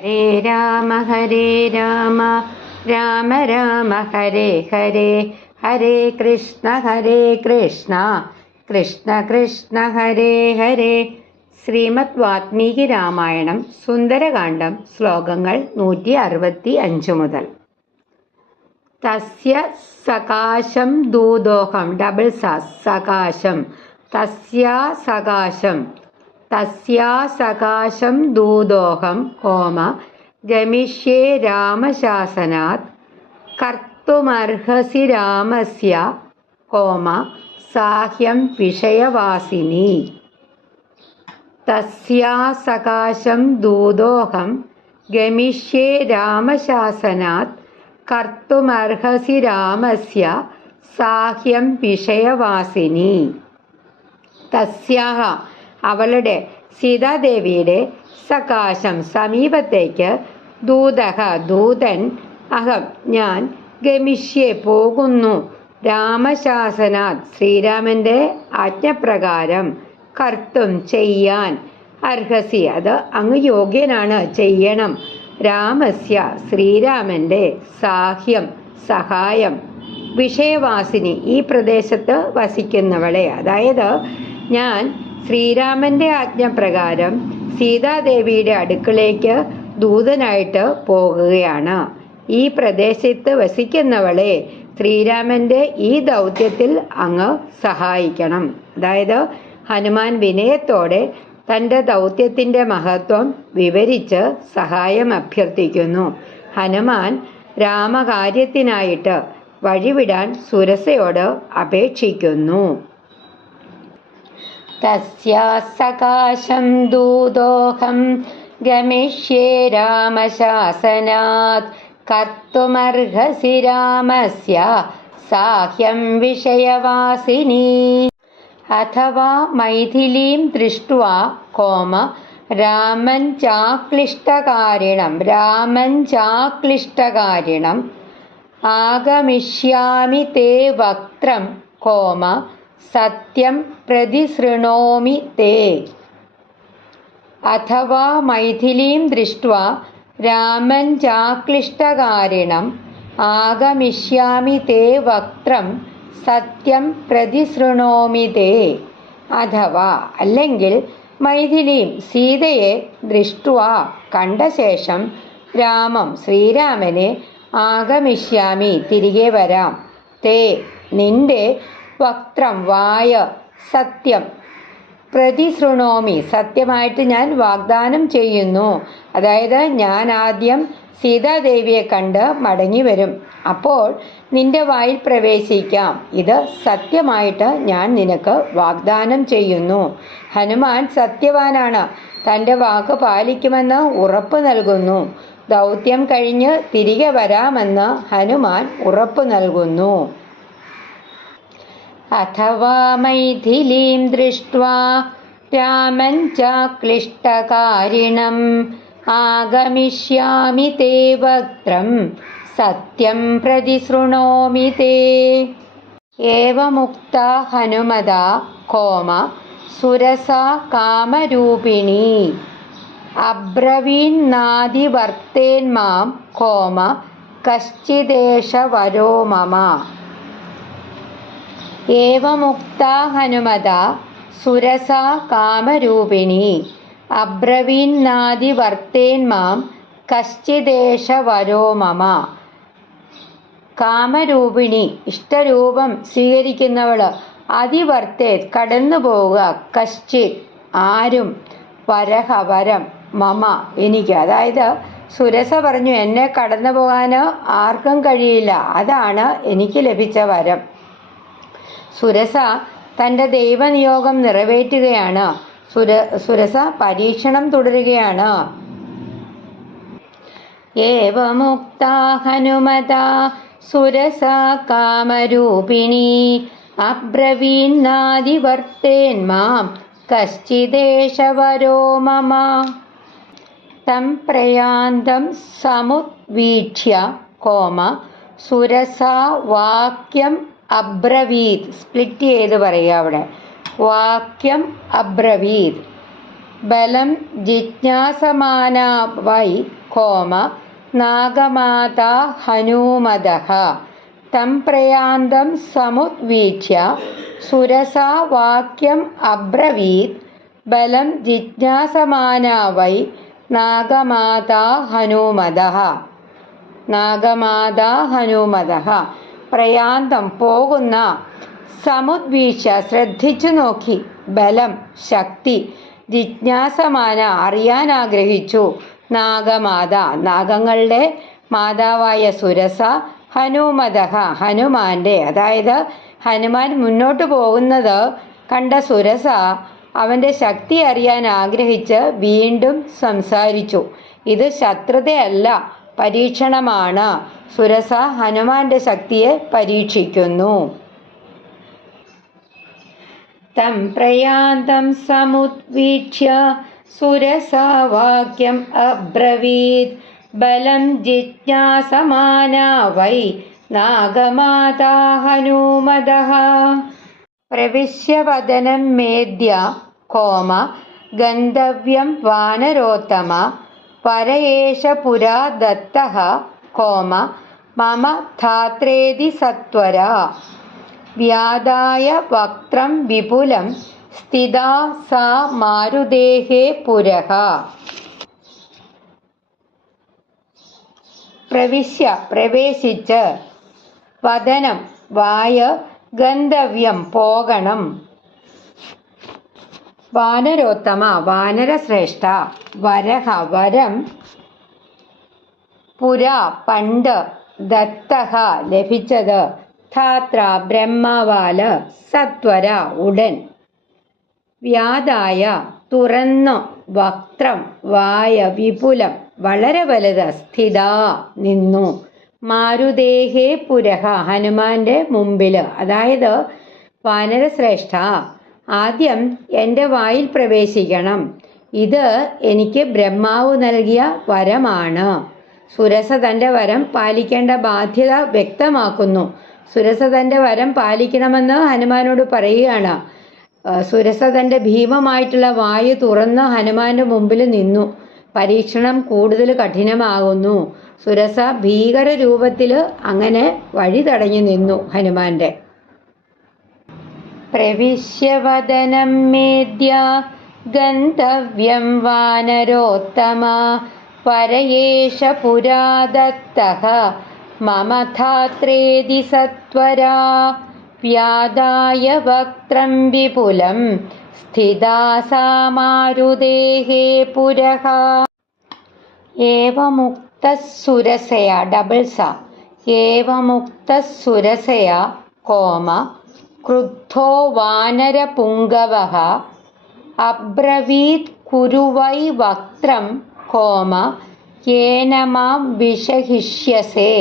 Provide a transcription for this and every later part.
ഹരേ രാമ രാമ രാമ ഹരേ ഹരേ, ഹരേ കൃഷ്ണ കൃഷ്ണ കൃഷ്ണ ഹരേ ഹരേ. ശ്രീമദ് വാത്മീകി രാമായണം സുന്ദരകാന്ഡം ശ്ലോകങ്ങൾ 165 മുതൽ. തസ്യ സകാശം ദൂദോഹം, ഡബിൾ സകാശം, തസ്യാ സകാശം ദൂദോഹം കോമ ഗമിഷ്യേ രാമശാസനാത് കർത്തുമർഹസി രാമസ്യ കോമ സാഹ്യം വിഷയവാസിനി. തസ്യാ സകാശം ദൂദോഹം ഗമിഷ്യേ രാമശാസനാത് കർത്തുമർഹസി രാമസ്യ സാഹ്യം വിഷയവാസിനി. തസ്യാഹ അവളുടെ, സീതാദേവിയുടെ, സകാശം സമീപത്തേക്ക്, ദൂതൻ, അഹം ഞാൻ, ഗമിഷ്യേ പോകുന്നു, രാമശാസനാത് ശ്രീരാമന്റെ ആജ്ഞപ്രകാരം, കർത്തും ചെയ്യാൻ, അർഹസി അത് അങ്ങ് യോഗ്യനാണ്, ചെയ്യണം, രാമസ്യ ശ്രീരാമന്റെ, സാഹ്യം സഹായം, വിഷയവാസിനി ഈ പ്രദേശത്ത് വസിക്കുന്നവളെ, അതായത് ഞാൻ ശ്രീരാമന്റെ ആജ്ഞപ്രകാരം സീതാദേവിയുടെ അടുക്കളേക്ക് ദൂതനായിട്ട് പോകുകയാണ്. ഈ പ്രദേശത്ത് വസിക്കുന്നവളെ ശ്രീരാമന്റെ ഈ ദൗത്യത്തിൽ അങ്ങ് സഹായിക്കണം. അതായത് ഹനുമാൻ വിനയത്തോടെ തൻ്റെ ദൗത്യത്തിൻ്റെ മഹത്വം വിവരിച്ച് സഹായം അഭ്യർത്ഥിക്കുന്നു. ഹനുമാൻ രാമകാര്യത്തിനായിട്ട് വഴിവിടാൻ സുരസയോട് അപേക്ഷിക്കുന്നു. തസ്യാ സകാശം ദൂദോഹം ഗമിഷ്യേ രാമശാസനാത് കർത്തുമർഹസി രാമസ്യ സാഹ്യം വിഷയവാസിനി. അഥവാ മൈഥിലീം ദൃഷ്ട്വാ കോമ രാമൻ ചാക്ലിഷ്ടകാരിണം ആഗമിഷ്യാമി തേ വക്ത്രം കോമ സത്യം പ്രതിശൃണോമി തേ. അഥവാ മൈഥിലീം ദൃഷ്ട്വാ രാമൻ ചാക്ലിഷ്ടകാരിണം ആഗമിഷ്യാമി തേ വക്ത്രം സത്യം പ്രതിശൃണോമി തേ. അഥവാ അല്ലെങ്കിൽ മൈഥിലീം സീതയെ ദൃഷ്ട്വാ കണ്ട ശേഷം രാമം ശ്രീരാമനെ ആഗമിഷ്യാമി തിരികെ വരാം, തേ നിന്റെ, വക്ത്രം വായ, സത്യം, പ്രതിശൃണോമി സത്യമായിട്ട് ഞാൻ വാഗ്ദാനം ചെയ്യുന്നു. അതായത് ഞാൻ ആദ്യം സീതാദേവിയെ കണ്ട് മടങ്ങി വരും, അപ്പോൾ നിന്റെ വായിൽ പ്രവേശിക്കാം, ഇത് സത്യമായിട്ട് ഞാൻ നിനക്ക് വാഗ്ദാനം ചെയ്യുന്നു. ഹനുമാൻ സത്യവാനാണ്, തൻ്റെ വാക്ക് പാലിക്കുമെന്ന് ഉറപ്പ് നൽകുന്നു. ദൗത്യം കഴിഞ്ഞ് തിരികെ വരാമെന്ന് ഹനുമാൻ ഉറപ്പ് നൽകുന്നു. അഥവാ മൈഥിലീം ദൃഷ്ട്വാ രാമൻ ചാക്ലിഷ്ടകാരിണം ആഗമിഷ്യാമി തേ വക്ത്രം സത്യം പ്രതിശൃണോമി തേ. ഏവമുക്താ ഹനുമതാ കോമ സുരസാ കാമരൂപിണീ അബ്രവീന്നാദിവർത്തേന്മാം കോമ കശ്ചിദേശ വരോ മമ. ഏവമുക്താ ഹനുമതാ സുരസാ കാമരൂപിണീ അബ്രവീന്നാദിവർത്തേന്മാം കശ്ചിദേശ വരോ മമ. കാമരൂപിണി ഇഷ്ടരൂപം സ്വീകരിക്കുന്നവള്, അതിവർത്തേ കടന്നു പോവുക, കശ്ചിത് ആരും, വരഹ വരം, മമ എനിക്ക്. അതായത് സുരസ പറഞ്ഞു എന്നെ കടന്നു പോകാൻ ആർക്കും കഴിയില്ല, അതാണ് എനിക്ക് ലഭിച്ച വരം. സുരസ തൻ്റെ ദൈവനിയോഗം നിറവേറ്റുകയാണ്. സുരസ പരീക്ഷണം തുടരുകയാണ്. ഏവമുക്താ ഹനുമതാ സുരസാ കാമരൂപിണീ അബ്രവീന്നാദിവർത്തേന്മാം കശ്ചിദേശ വരോ മമ. തം പ്രയാന്തം സമുദ്വീക്ഷ്യ കോമ സുരസാ വാക്യം അബ്രവീത്. സ്പ്ലിറ്റ് ചെയ്ത് പറയുക അവിടെ. വാക്യം അബ്രവീത്. ബലം ജിജ്ഞാസമാന വൈ കോമ നാഗമാതാ ഹനൂമദഃ തം പ്രയാന്തം സമുദ്വീക്ഷ്യ സുരസാ വാക്യം അബ്രവീത് ബലം ജിജ്ഞാസമാനാ വൈ നാഗമാതാ ഹനൂമദഃ. നാഗമാതാ ഹനൂമദഃ പ്രയാന്തം പോകുന്ന, സമുദ്വീക്ഷ ശ്രദ്ധിച്ചു നോക്കി, ബലം ശക്തി, ജിജ്ഞാസമാന അറിയാൻ ആഗ്രഹിച്ചു, നാഗമാത നാഗങ്ങളുടെ മാതാവായ സുരസ, ഹനുമദഃ ഹനുമാന്റെ, അതായത് ഹനുമാൻ മുന്നോട്ട് പോകുന്നത് കണ്ട സുരസ അവന്റെ ശക്തി അറിയാൻ ആഗ്രഹിച്ച് വീണ്ടും സംസാരിച്ചു. ഇത് ശത്രുതയല്ല, പരീക്ഷണമാണ്. സുരസ ഹനുമാന്റെ ശക്തിയെ പരീക്ഷിക്കുന്നു. തം പ്രയാന്തം സമുദ്വീക്ഷ്യ സുരസാ വാക്യം അബ്രവീത് ബലം ജിജ്ഞാസമാനാ വൈ നാഗമാതാ ഹനൂമദഃ. പ്രവിശ്യ വദനം മേദ്യ കോമ ഗന്ധവ്യം വാനരോത്തമ പരയേഷ പുരാ ദത്തഃ കോമ മമ ധാത്രേതി സത്വരാ വ്യാദായ വക്ത്രം വിപുലം സ്ഥിതാ സാ മാരുതേഹേ പുരഃ. പ്രവിശ്യ പ്രവേശിച്ച്, വദനം വായ, ഗന്ധവ്യം പോകണം, വാനരോത്തമ വാനരശ്രേഷ്ഠ, വരഹ വരം, പുര പണ്ട്, ദത്തഃ ലഭിച്ചത്, ധാത്ര ബ്രഹ്മവാല്, സത്വര ഉടൻ, വ്യാദായ തുറന്നു, വക്ത്രം വായ, വിപുലം വളരെ വലുത്, സ്ഥിത നിന്നു, മാരുതേഹേ പുരഃ ഹനുമാന്റെ മുമ്പില്. അതായത് വാനരശ്രേഷ്ഠ, ആദ്യം എൻ്റെ വായിൽ പ്രവേശിക്കണം, ഇത് എനിക്ക് ബ്രഹ്മാവ് നൽകിയ വരമാണ്. സുരസ തൻ്റെ വരം പാലിക്കേണ്ട ബാധ്യത വ്യക്തമാക്കുന്നു. സുരസ തൻ്റെ വരം പാലിക്കണമെന്ന് ഹനുമാനോട് പറയുകയാണ്. സുരസ തൻ്റെ ഭീമമായിട്ടുള്ള വായു തുറന്ന് ഹനുമാന്റെ മുമ്പിൽ നിന്നു. പരീക്ഷണം കൂടുതൽ കഠിനമാകുന്നു. സുരസ ഭീകര രൂപത്തിൽ അങ്ങനെ വഴി തടഞ്ഞു നിന്നു ഹനുമാന്റെ. പ്രവിശ്യവദനം മേദ്യ ഗന്ധവ്യം വാനരോത്തമ പരയേഷ പുരാ ദത്തഃ മമ ധാത്രേതി സത്വരാ വ്യാദായ വക്ത്രം വിപുലം സ്ഥിതാ സാ മാരുതേഹേ പുരഃ. ഏവമുക്തഃ സുരസയാ ഡബിൾ സ ഏവമുക്തഃ സുരസയാ കോമ ക്രുദ്ധോ വാനരപുംഗവഃ അബ്രവീത് കുരു വൈ വക്ത്രം കോമ യേന മാം വിഷഹിഷ്യസേ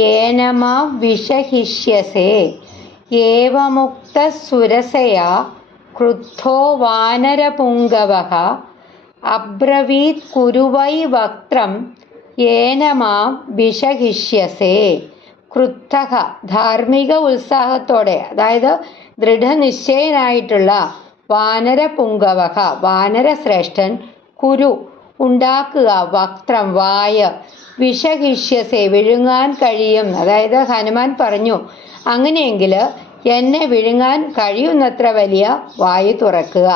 യേന മാം വിഷഹിഷ്യസേ. ഏവമുക്തഃ സുരസയാ ക്രുദ്ധോ വാനരപുംഗവഃ അബ്രവീത് കുരു വൈ വക്ത്രം യേന മാം വിഷഹിഷ്യസേ. ക്രുദ്ധഃ ധാർമ്മിക ഉത്സാഹത്തോടെ, അതായത് ദൃഢനിശ്ചയനായിട്ടുള്ള, വാനരപുംഗവഃ വാനരശ്രേഷ്ഠൻ, കുരു ഉണ്ടാക്കുക, വക്ത്രം വായ, വിഷഹിഷ്യസേ വിഴുങ്ങാൻ കഴിയും. അതായത് ഹനുമാൻ പറഞ്ഞു, അങ്ങനെയെങ്കിൽ എന്നെ വിഴുങ്ങാൻ കഴിയുന്നത്ര വലിയ വായു തുറക്കുക.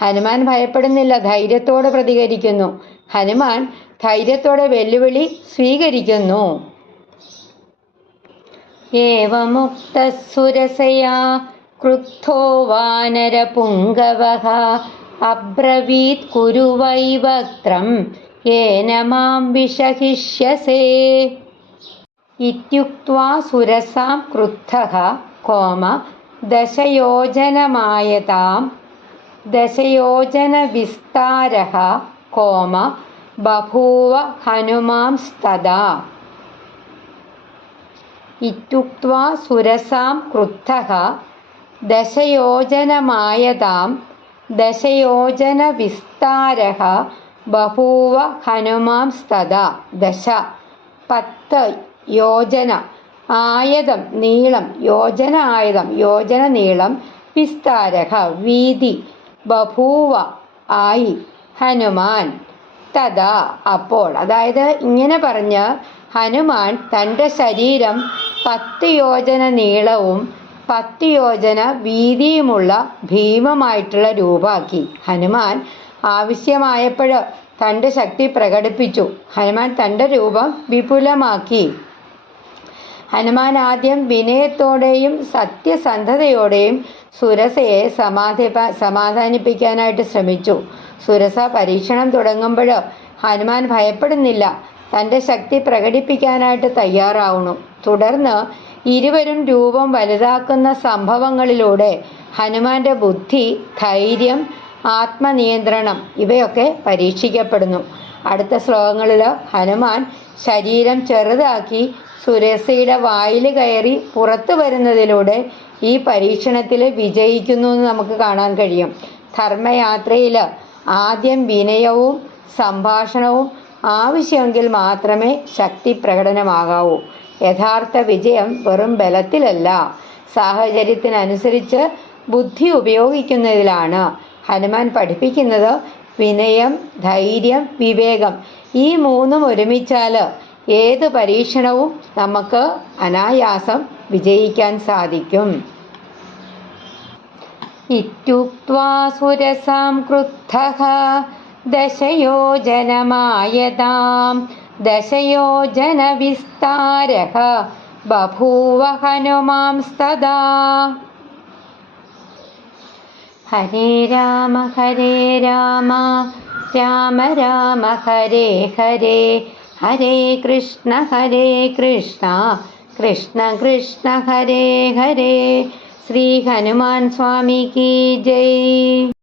ഹനുമാൻ ഭയപ്പെടുന്നില്ല, ധൈര്യത്തോടെ പ്രതികരിക്കുന്നു. ഹനുമാൻ ധൈര്യത്തോടെ വെല്ലുവിളി സ്വീകരിക്കുന്നു. ഏവമുക്തഃ സുരസയാ ക്രുദ്ധോ വാനരപുംഗവഃ അബ്രവീത് കുരു വൈ വക്ത്രം യേന മാം വിഷഹിഷ്യസേ. ഇത്യുക്ത്വാ സുരസാം ക്രുദ്ധഃ കോമ ദശയോജനമായതാം ദശയോജനവിസ്താരഃ കോമ ബഭൂവ ഹനുമാംസ്തദാ. ഇത്യുക്ത്വാ സുരസാം ക്രുദ്ധഃ ദശയോജനമായതാം ദശയോജനവിസ്താരഃ ബഭൂവ ഹനുമാംസ്തദാ. ദശ 10 യോജന, ആയതം നീളം, യോജന ആയതം യോജന നീളം, വിസ്താരഃ വീതി, ബഭൂവ ആയി, ഹനുമാൻ തഥാ അപ്പോൾ, അതായത് ഇങ്ങനെ പറഞ്ഞ് ഹനുമാൻ തൻ്റെ ശരീരം 10 യോജന നീളവും 10 യോജന വീതിയുമുള്ള ഭീമമായിട്ടുള്ള രൂപമാക്കി. ഹനുമാൻ ആവശ്യമായപ്പോൾ തൻ്റെ ശക്തി പ്രകടിപ്പിച്ചു. ഹനുമാൻ തൻ്റെ രൂപം വിപുലമാക്കി. ഹനുമാൻ ആദ്യം വിനയത്തോടെയും സത്യസന്ധതയോടെയും സുരസയെ സമാധാനിപ്പിക്കാനായിട്ട് ശ്രമിച്ചു. സുരസ പരീക്ഷണം തുടങ്ങുമ്പോൾ ഹനുമാൻ ഭയപ്പെടുന്നില്ല, തൻ്റെ ശക്തി പ്രകടിപ്പിക്കാനായിട്ട് തയ്യാറാവുന്നു. തുടർന്ന് ഇരുവരും രൂപം വലുതാക്കുന്ന സംഭവങ്ങളിലൂടെ ഹനുമാന്റെ ബുദ്ധി, ധൈര്യം, ആത്മനിയന്ത്രണം ഇവയൊക്കെ പരീക്ഷിക്കപ്പെടുന്നു. അടുത്ത ശ്ലോകങ്ങളിൽ ഹനുമാൻ ശരീരം ചെറുതാക്കി സുരസയുടെ വായിൽ കയറി പുറത്തു വരുന്നതിലൂടെ ഈ പരീക്ഷണത്തിൽ വിജയിക്കുന്നു എന്ന് നമുക്ക് കാണാൻ കഴിയും. ധർമ്മയാത്രയിൽ ആദ്യം വിനയവും സംഭാഷണവും ആവശ്യമെങ്കിൽ മാത്രമേ ശക്തി പ്രകടനമാകാവൂ. യഥാർത്ഥ വിജയം വെറും ബലത്തിലല്ല, സാഹചര്യത്തിനനുസരിച്ച് ബുദ്ധി ഉപയോഗിക്കുന്നതിലാണ്. ഹനുമാൻ പഠിപ്പിക്കുന്നത് വിനയം, ധൈര്യം, വിവേകം ഈ മൂന്നും ഒരുമിച്ചാൽ ഏത് പരീക്ഷണവും നമുക്ക് അനായാസം വിജയിക്കാൻ സാധിക്കും. ഇത്യുക്ത്വാ സുരസാം ക്രുദ്ധഃ ദശയോജനമായതാം ദശയോജനവിസ്താരഃ ബഭൂവ ഹനുമാംസ്തദാ. ഹരേ രാമ രാമ രാമ ഹരേ ഹരേ, ഹരേ കൃഷ്ണ കൃഷ്ണ കൃഷ്ണ ഹരേ ഹരേ. ശ്രീ ഹനുമാൻ സ്വാമി കി ജയ്.